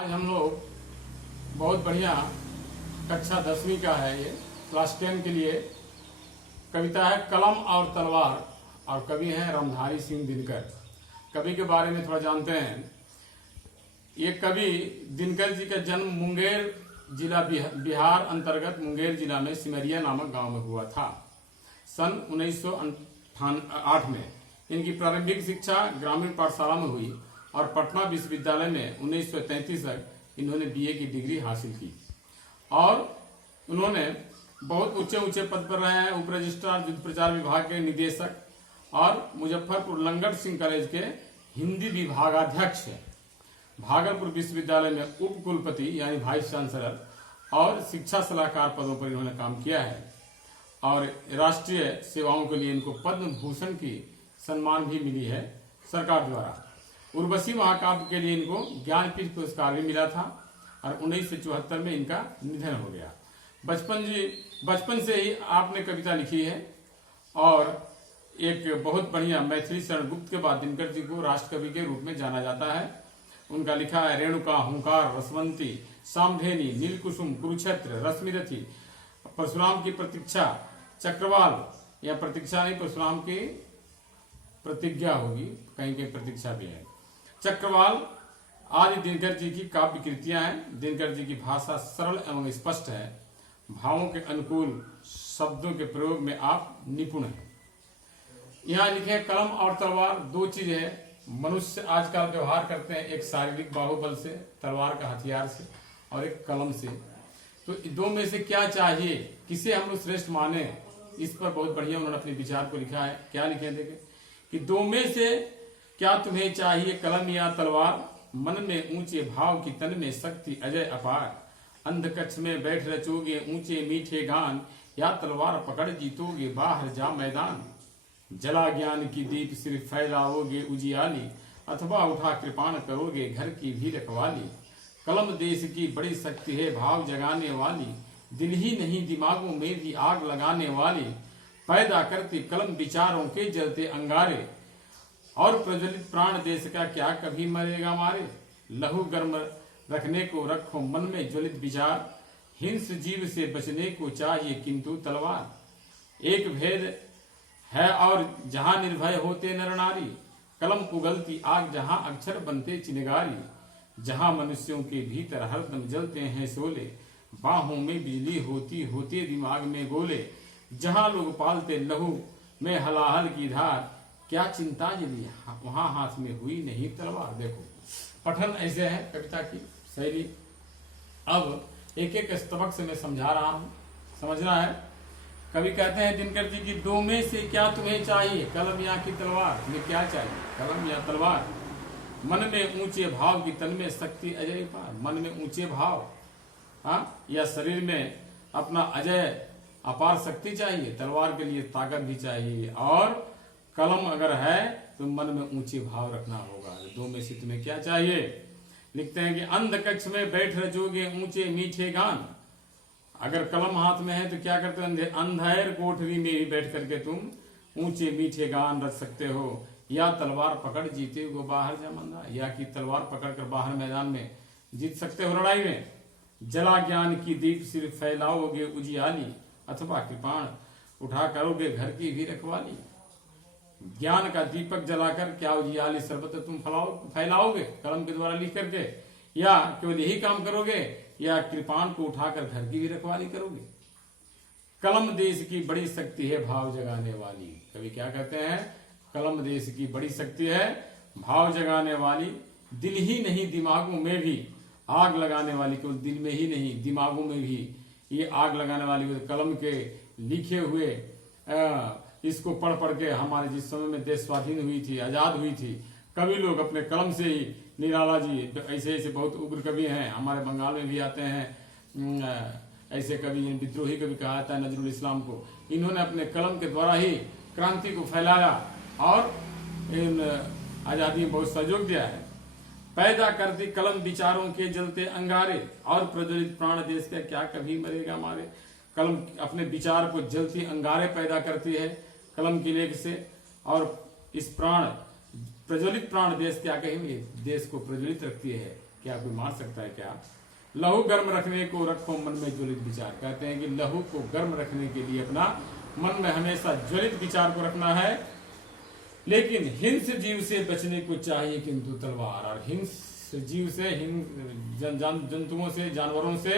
आज हम लोग बहुत बढ़िया कक्षा 10वीं का है, ये क्लास 10 के लिए कविता है कलम और तलवार, और कवि हैं रामधारी सिंह दिनकर। कवि के बारे में थोड़ा जानते हैं। ये कवि दिनकर जी का जन्म मुंगेर जिला बिहार अंतर्गत मुंगेर जिला में सिमरिया नामक गांव में हुआ था सन 1908 में। इनकी प्रारंभिक शिक्षा ग्रामीण पाठशाला में हुई और पटना विश्वविद्यालय में 1933 तक इन्होंने बीए की डिग्री हासिल की और उन्होंने बहुत ऊंचे ऊंचे पद पर रहे हैं। उप रजिस्ट्रार युद्ध प्रचार विभाग के निदेशक और मुजफ्फरपुर लंगट सिंह कॉलेज के हिंदी विभागाध्यक्ष, भागलपुर विश्वविद्यालय में उप कुलपति यानी वाइस चांसलर और शिक्षा सलाहकार पदों पर इन्होंने काम किया है और राष्ट्रीय सेवाओं के लिए इनको पद्म भूषण की सम्मान भी मिली है सरकार द्वारा। उर्वशी महाकाव्य के लिए इनको ज्ञानपीठ पुरस्कार भी मिला था और 1974 में इनका निधन हो गया। बचपन से ही आपने कविता लिखी है और एक बहुत बढ़िया मैथिली शरण गुप्त के बाद दिनकर जी को राष्ट्रकवि के रूप में जाना जाता है। उनका लिखा है रेणुका, हुंकार, रसवंती, सामधेनी, नीलकुसुम, कुरुक्षेत्र, रश्मिरथी, परशुराम की प्रतीक्षा, चक्रवाल, या प्रतीक्षा नहीं परशुराम की प्रतिज्ञा होगी, कहीं कहीं प्रतीक्षा भी है, चक्रवाल आदि दिनकर जी की काव्य कृतियां हैं। दिनकर जी की भाषा सरल एवं स्पष्ट है। भावों के अनुकूल शब्दों के प्रयोग में आप निपुण हैं। यहाँ लिखे कलम और तलवार दो चीज है। मनुष्य आजकल व्यवहार करते हैं एक शारीरिक बाहुबल से, तलवार का हथियार से, और एक कलम से। तो दो में से क्या चाहिए, किसे हम लोग श्रेष्ठ माने, इस पर बहुत बढ़िया उन्होंने अपने विचार को लिखा है। क्या लिखे देखे कि दो में से क्या तुम्हें चाहिए, कलम या तलवार, मन में ऊंचे भाव की तन में शक्ति अजय अपार, अंधकक्ष में बैठ रचोगे ऊंचे मीठे गान, या तलवार पकड़ जीतोगे बाहर जा मैदान, जला ज्ञान की दीप सिर फैलाओगे उजियाली, अथवा उठा कृपाण करोगे घर की भी रखवाली, कलम देश की बड़ी शक्ति है भाव जगाने वाली, दिल ही नहीं दिमागों में भी आग लगाने वाली, पैदा करती कलम विचारों के जलते अंगारे, और प्रज्वलित प्राण देश का क्या कभी मरेगा मारे, लहू गर्म रखने को रखो मन में ज्वलित विचार, हिंस जीव से बचने को चाहिए किंतु तलवार, एक भेद है और जहां निर्भय होते नर नारी, कलम उगलती आग जहां अक्षर बनते चिनगारी, जहां मनुष्यों के भीतर हरदम जलते हैं शोले, बाहों में बिजली होती होते दिमाग में गोले, जहां लोग पालते लहू में हलाहल की धार, क्या चिंता यदि वहां हाथ में हुई नहीं तलवार। देखो पठन ऐसे है कविता की शैली। अब एक एक स्तबक से मैं समझा रहा हूं, समझना है। कवि कहते हैं दिनकर जी की दो में से क्या तुम्हें चाहिए, कलम या की तलवार, तुम्हें क्या चाहिए, कलम या तलवार, मन में ऊंचे भाव की तन में शक्ति अजय पार, मन में ऊंचे भाव, हाँ, या शरीर में अपना अजय अपार शक्ति चाहिए, तलवार के लिए ताकत भी चाहिए, और कलम अगर है तो मन में ऊंचे भाव रखना होगा। दो में से तुम्हें क्या चाहिए। लिखते हैं कि अंधकक्ष में बैठ रचोगे ऊंचे मीठे गान, अगर कलम हाथ में है तो क्या करते हो, अंधेर कोठरी में ही बैठ करके तुम ऊंचे मीठे गान रख सकते हो, या तलवार पकड़ जीते हो बाहर जा मंदा, या कि तलवार पकड़ कर बाहर मैदान में जीत सकते हो लड़ाई में, जला ज्ञान की दीप सिर फैलाओगे उजियाली, अथवा कृपाण उठा करोगे घर की भी रखवाली, ज्ञान का दीपक जलाकर क्या उजियाली शरबत तुम फैलाओगे कलम के द्वारा लिख करके, या केवल यही काम करोगे, या कृपाण को उठाकर घर की भी रखवाली करोगे। कलम देश की बड़ी शक्ति है भाव जगाने वाली। कवि क्या कहते हैं, कलम देश की बड़ी शक्ति है भाव जगाने वाली, दिल ही नहीं दिमागों में भी आग लगाने वाली, केवल दिल में ही नहीं दिमागों में भी ये आग लगाने वाली। कलम के लिखे हुए इसको पढ़ पढ़ के हमारे जिस समय में देश स्वाधीन हुई थी, आजाद हुई थी, कवि लोग अपने कलम से ही, निराला जी ऐसे ऐसे बहुत उग्र कवि हैं, हमारे बंगाल में भी आते हैं ऐसे कवि, विद्रोही कवि कहा जाता है नजरुल इस्लाम को, इन्होंने अपने कलम के द्वारा ही क्रांति को फैलाया और इन आजादी में बहुत सहयोग दिया है। पैदा करती कलम विचारों के जलते अंगारे, और प्रज्वलित प्राण देश का क्या कभी मरेगा मारे, कलम अपने विचार को जलती अंगारे पैदा करती है कलम की लेख से, और इस प्राण प्रज्वलित प्राण देश क्या कहेंगे, देश को प्रज्वलित रखती है, क्या कोई मार सकता है क्या? लहू गर्म रखने को रखो मन में ज्वलित विचार। कहते हैं कि लहू को गर्म रखने के लिए अपना मन में हमेशा ज्वलित विचार को रखना है, लेकिन हिंस जीव से बचने को चाहिए किंतु तलवार। और हिंस जीव से, जंतुओं से, जानवरों से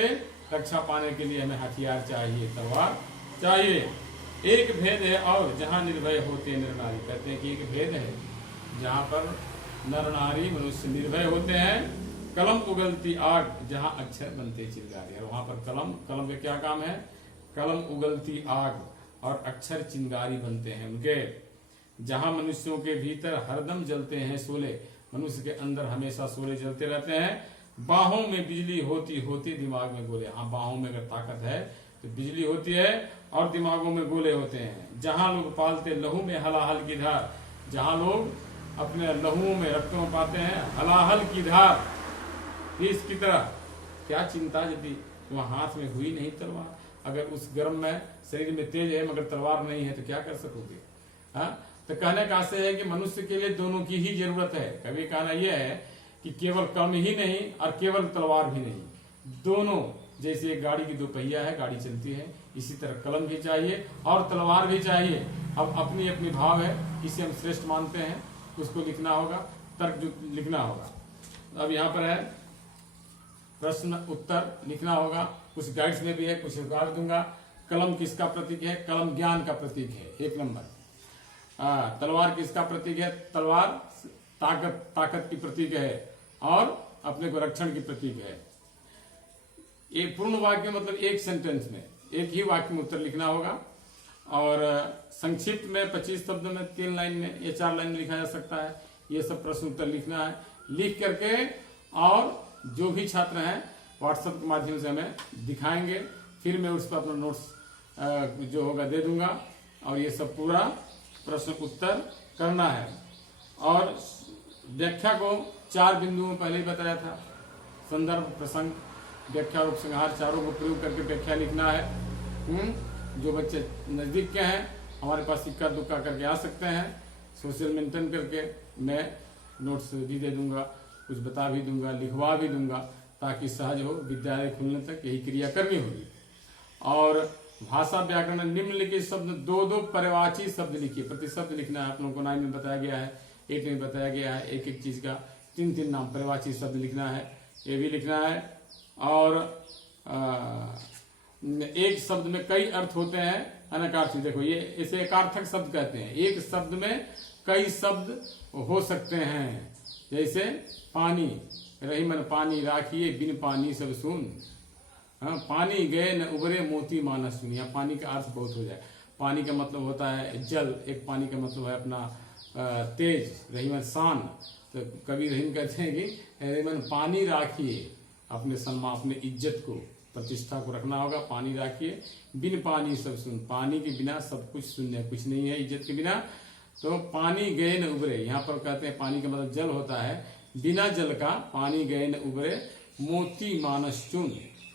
रक्षा पाने के लिए हमें हथियार चाहिए, तलवार चाहिए। एक भेद है और जहां निर्भय होते नर नारी। कहते हैं कि एक भेद है जहां पर नर नारी मनुष्य निर्भय होते हैं। कलम उगलती आग जहां अक्षर बनते चिंगारी। और वहां पर कलम का क्या काम है? कलम उगलती आग और अक्षर चिंगारी बनते हैं उनके। जहां मनुष्यों के भीतर हरदम जलते हैं शोले, मनुष्य के अंदर हमेशा शोले जलते रहते हैं। बाहों में बिजली होती होती दिमाग में गोले। हाँ, बाहों में अगर ताकत है तो बिजली होती है और दिमागों में गोले होते हैं। जहां लोग पालते लहू में हलाहल की धार, जहां लोग अपने लहू में रक्त में पाते हैं हलाहल की धार, इसकी तरह क्या चिंता यदि वहां हाथ में हुई नहीं तलवार। अगर उस गर्म में शरीर में तेज है मगर तलवार नहीं है तो क्या कर सकोगे? हाँ, तो कहने का आशय है कि मनुष्य के लिए दोनों की ही जरूरत है। कभी कहना यह है कि केवल कलम ही नहीं और केवल तलवार भी नहीं, दोनों। जैसे एक गाड़ी की दो पहिया है, गाड़ी चलती है, इसी तरह कलम भी चाहिए और तलवार भी चाहिए। अब अपनी अपनी भाव है, इसे हम श्रेष्ठ मानते हैं, उसको लिखना होगा, तर्क लिखना होगा। अब यहाँ पर है प्रश्न उत्तर लिखना होगा, कुछ गाइड्स में भी है, कुछ उतार दूंगा। कलम किसका प्रतीक है? कलम ज्ञान का प्रतीक है, 1 नंबर। तलवार किसका प्रतीक है? तलवार ताकत की प्रतीक है और अपने को रक्षण की प्रतीक है। एक पूर्ण वाक्य मतलब एक सेंटेंस में, एक ही वाक्य में उत्तर लिखना होगा। और संक्षिप्त में 25 शब्द में 3 लाइन में या 4 लाइन में लिखा जा सकता है। ये सब प्रश्न उत्तर लिखना है। लिख करके और जो भी छात्र हैं व्हाट्सएप के माध्यम से हमें दिखाएंगे, फिर मैं उस पर अपना नोट्स जो होगा दे दूंगा। और ये सब पूरा प्रश्न उत्तर करना है। और व्याख्या को 4 बिंदुओं में पहले ही बताया था। संदर्भ, प्रसंग, व्याख्या और उपसंहार, चारों को प्रयोग करके व्याख्या लिखना है। जो बच्चे नजदीक के हैं हमारे पास इक्का दुक्का करके आ सकते हैं, सोशल मेंटेन करके मैं नोट्स भी दे दूंगा, कुछ बता भी दूंगा, लिखवा भी दूंगा, ताकि सहज हो। विद्यालय खुलने तक यही क्रिया करनी होगी। और भाषा व्याकरण निम्नलिखित शब्द 2-2 पर्यायवाची शब्द लिखिए। प्रति शब्द लिखना है, आप लोगों को 9 में बताया गया है, 1 में बताया गया है। एक चीज का 3 नाम पर्यायवाची शब्द लिखना है, ये भी लिखना है। और एक शब्द में कई अर्थ होते हैं, अनेकार्थी। देखो ये इसे एकार्थक शब्द कहते हैं। एक शब्द में कई शब्द हो सकते हैं। जैसे पानी, रही मन पानी राखिए, बिन पानी सब सुन। हाँ, पानी गए न उबरे मोती मानस सुन। यहाँ पानी का अर्थ बहुत हो जाए। पानी का मतलब होता है जल, एक पानी का मतलब है अपना तेज, रहीमन शान। तो कवि रहीम कहते हैं कि रहीमन पानी राखिए, अपने सम्मान, अपने इज्जत को, प्रतिष्ठा को रखना होगा। पानी राखिए, बिन पानी सब सुन। पानी के बिना सब कुछ शून्य है, कुछ नहीं है इज्जत के बिना। तो पानी गए न उबरे, यहाँ पर कहते हैं पानी का मतलब जल होता है। बिना जल का पानी गए न उबरे, मोती मानस चुन।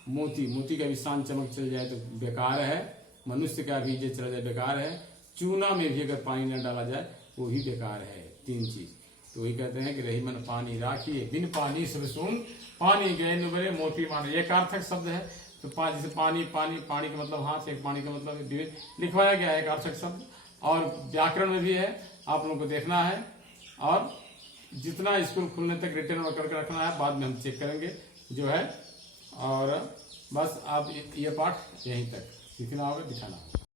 मोती का भी शान चमक चल जाए तो बेकार है, मनुष्य का भी इज्जत चला जाए बेकार है, चूना में भी अगर पानी न डाला जाए वो भी बेकार है। 3 चीज। तो वही कहते हैं कि रही मन पानी राखिए, बिन पानी सब सुन। पानी गए न उबरे, मोती मानस, एक अर्थक शब्द है। तो जैसे पानी का मतलब हाथ, एक पानी का मतलब लिखवाया गया है एक अर्थक शब्द। और व्याकरण में भी है, आप लोगों को देखना है। और जितना स्कूल खुलने तक रिटर्न करके रखना है, बाद में हम चेक करेंगे जो है। और बस आप ये पाठ यहीं तक लिखना होगा, दिखाना होगा।